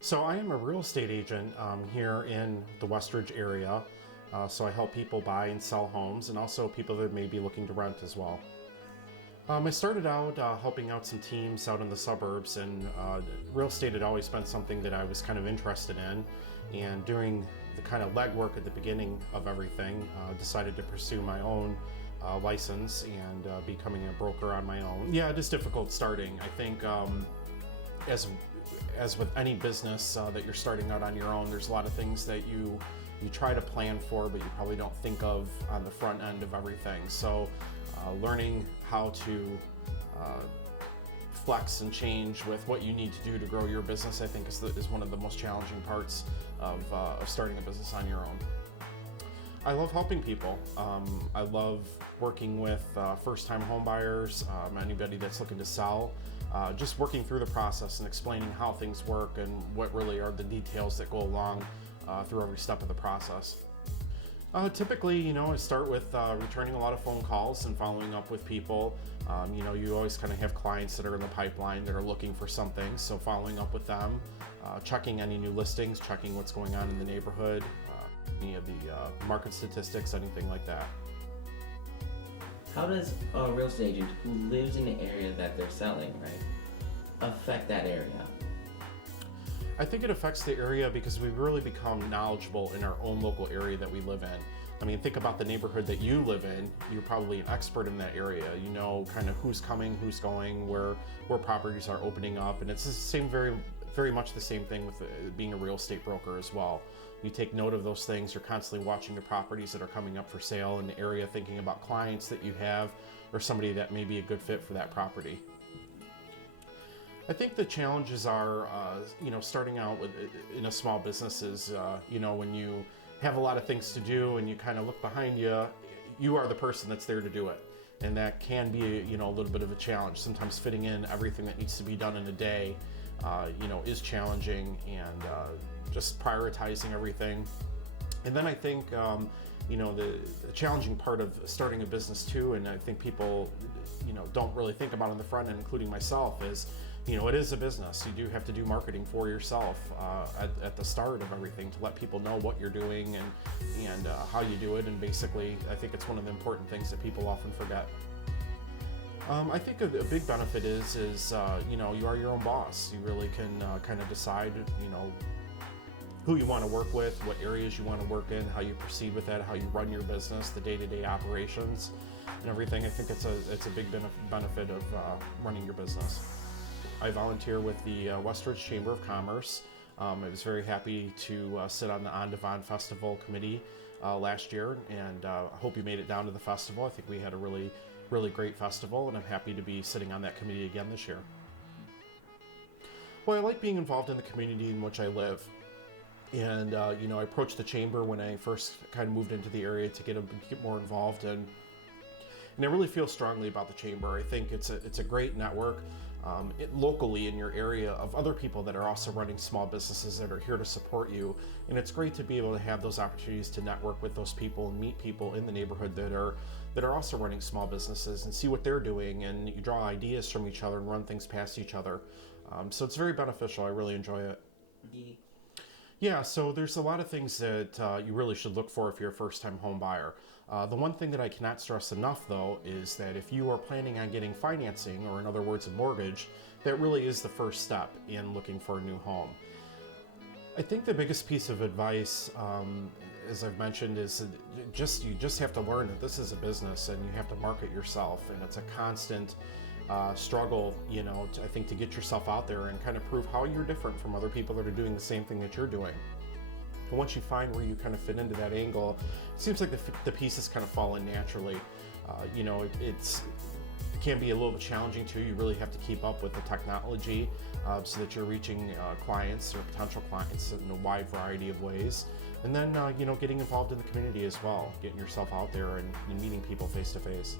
So I am a real estate agent here in the Westridge area. So I help people buy and sell homes, and also people that may be looking to rent as well. I started out helping out some teams out in the suburbs, and real estate had always been something that I was kind of interested in. And doing the kind of legwork at the beginning of everything, decided to pursue my own license and becoming a broker on my own. Yeah, it is difficult starting. I think as with any business that you're starting out on your own, there's a lot of things that you try to plan for, but you probably don't think of on the front end of everything. So learning how to flex and change with what you need to do to grow your business, I think is one of the most challenging parts of starting a business on your own. I love helping people. I love working with first-time home buyers, anybody that's looking to sell, just working through the process and explaining how things work and what really are the details that go along through every step of the process. Typically, I start with returning a lot of phone calls and following up with people. You always kind of have clients that are in the pipeline that are looking for something, so following up with them, checking any new listings, checking what's going on in the neighborhood, any of the market statistics, anything like that. How does a real estate agent who lives in the area that they're selling, right, affect that area? I think it affects the area because we've really become knowledgeable in our own local area that we live in. I mean, think about the neighborhood that you live in. You're probably an expert in that area. You know kind of who's coming, who's going, where properties are opening up, and it's the same, very much the same thing with being a real estate broker as well. You take note of those things. You're constantly watching the properties that are coming up for sale in the area, thinking about clients that you have or somebody that may be a good fit for that property. I think the challenges are, starting out in a small business is, when you have a lot of things to do and you kind of look behind you, you are the person that's there to do it. And that can be, a little bit of a challenge. Sometimes fitting in everything that needs to be done in a day, is challenging, and just prioritizing everything. And then I think, the challenging part of starting a business too, and I think people, don't really think about on the front end, including myself, is, it is a business. You do have to do marketing for yourself at the start of everything to let people know what you're doing and how you do it. And basically, I think it's one of the important things that people often forget. I think a big benefit is you are your own boss. You really can kind of decide, who you want to work with, what areas you want to work in, how you proceed with that, how you run your business, the day-to-day operations, and everything. I think it's a big benefit of running your business. I volunteer with the Westridge Chamber of Commerce. I was very happy to sit on the On Devon Festival committee last year, and I hope you made it down to the festival. I think we had a really, really great festival, and I'm happy to be sitting on that committee again this year. Well, I like being involved in the community in which I live. And, I approached the chamber when I first kind of moved into the area to get more involved, and I really feel strongly about the chamber. I think it's a great network locally in your area of other people that are also running small businesses that are here to support you. And it's great to be able to have those opportunities to network with those people and meet people in the neighborhood that are also running small businesses and see what they're doing, and you draw ideas from each other and run things past each other. So it's very beneficial. I really enjoy it. Yeah, so there's a lot of things that you really should look for if you're a first-time home buyer. The one thing that I cannot stress enough, though, is that if you are planning on getting financing, or in other words, a mortgage, that really is the first step in looking for a new home. I think the biggest piece of advice, as I've mentioned, is you just have to learn that this is a business and you have to market yourself, and it's a constant struggle, I think, to get yourself out there and kind of prove how you're different from other people that are doing the same thing that you're doing. And once you find where you kind of fit into that angle, it seems like the pieces kind of fall in naturally. It can be a little bit challenging too. You really have to keep up with the technology so that you're reaching clients or potential clients in a wide variety of ways. And then, getting involved in the community as well, getting yourself out there and meeting people face to face.